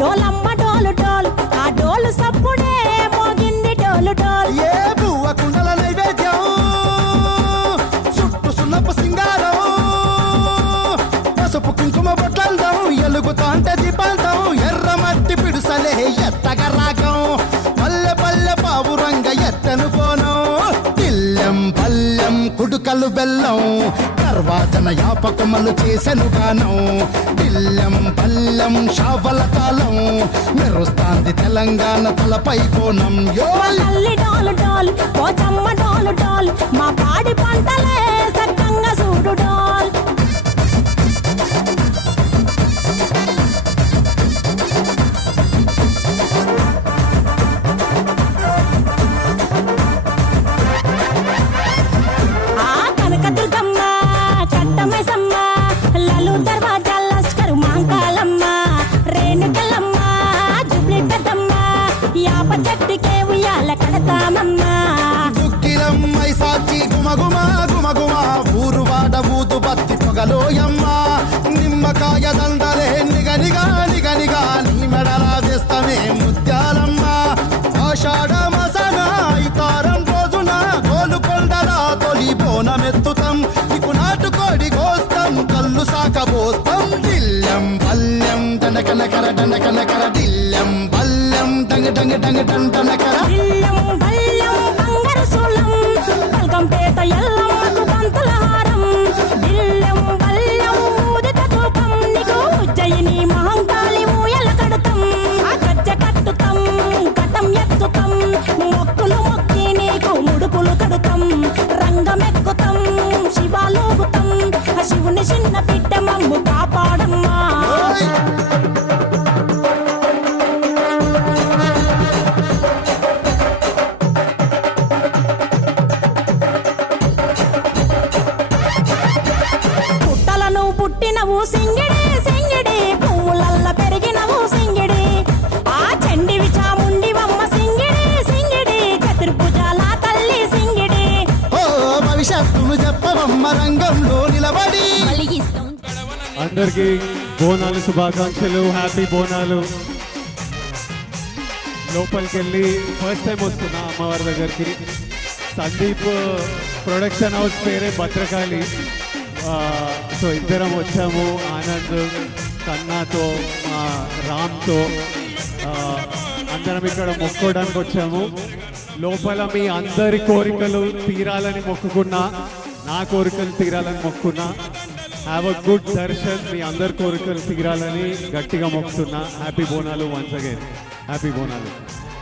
డోలమ్మ డోలు డోల్ ఆ డోలు సప్పుడే మోగింది డోలు డోల్ ఏ బువ్వ కుండల నైవేద్యం చుట్టు సున్నపు సింగారం పసుపు కుంకుమ బొట్లందం ఎలుగుతాంటే దీపాంతం ఎర్ర మట్టి పిడుసలే ఎత్తగా రాగం పల్లె పల్లె పావురంగ ఎత్తను పోనం తిల్లెం పల్లెం కుడుకలు బెల్లం తర్వాతన యాపకమలు చేసెను గానం తిల్లెం పల్లెం షావల కాలం మెరుస్తాంది తెలంగాణ తలపై కోణం యో తల్లి డోలు డోల్ పోచమ్మ డోలు డోల్ మా పాడి పంటలే సక్కంగా చూడు డోల్ ఆ కనకదుర్గమ్మ కట్టమైసమ్మ లలు దర్వాజా లస్కరు మాంకాలమ్మ రేణుకలమ్మ జుబ్లి పెద్దమ్మ యాప చెట్టుకే ఉయ్యాల కడతామమ్మ దుక్కిలమ్మై సాచి గుమగుమ గుమగుమ ఊరు వాడ ఊదు బత్తి పొగలోయమ్మ నిమ్మకాయ దండలే నిగనిగా నిగనిగా నీ మెడలా వేస్తమే ముత్యాలమ్మ ఆషాఢ మసన ఇతారం రోజున గోలుకొండల తొలి బోనమెత్తుతాం ఇకు నాటుకోడి కోస్తాం కళ్ళు సాకబోస్తాం దిల్లెం పల్లెం దండకనకర దండకనకర దిల్లెం పల్లెం డంగ డంగ డంగ డండనకర ఇల్లం బల్లం బంగారు సోళం బల్గంపేట ఎల్లమ్మకు పంతుల హారం ఇల్లం బల్లం ఊదిత ధూపం నీకు ఉజ్జయిని మహంకాళి ఊయల కడతాం ఆ గజ్జ కట్టుతాం కటం ఎత్తుతాం మొక్కులు మొక్కి నీకు ముడుపులు కడుతాం రంగమెక్కుతాం శివాలోగుతాం ఆ శివుని చిన్న బిడ్డ మమ్ము కాపాడమ్మా పుట్టలను పుట్టినవు సింగిడి సింగిడి పువ్వులల్ల పెరిగినవు సింగిడి ఆ చండివి చాముండివమ్మ సింగిడి సింగిడి చతుర్భుజాల తల్లి సింగిడి ఓ భవిష్యత్తును చెప్పవమ్మ రంగంలో నిలబడి అందరికీ బోనాలు శుభాకాంక్షలు. హ్యాపీ బోనాలు. లోపలికి వెళ్ళి ఫస్ట్ టైం వస్తున్నా అమ్మవారి దగ్గరికి. సందీప్ ప్రొడక్షన్ హౌస్ పేరే భద్రకాళి. సో ఇద్దరం వచ్చాము, ఆనంద్ కన్నాతో రామ్తో అందరం ఇక్కడ మొక్కోడానికి వచ్చాము. లోపల మీ అందరి కోరికలు తీరాలని మొక్కుకున్నా, నా కోరికలు తీరాలని మొక్కున్నా. Have a good darshan. మీ అందరి కోరికలు తీరాలని గట్టిగా మొక్కుతున్నా. Happy Bonalu once again. Happy Bonalu.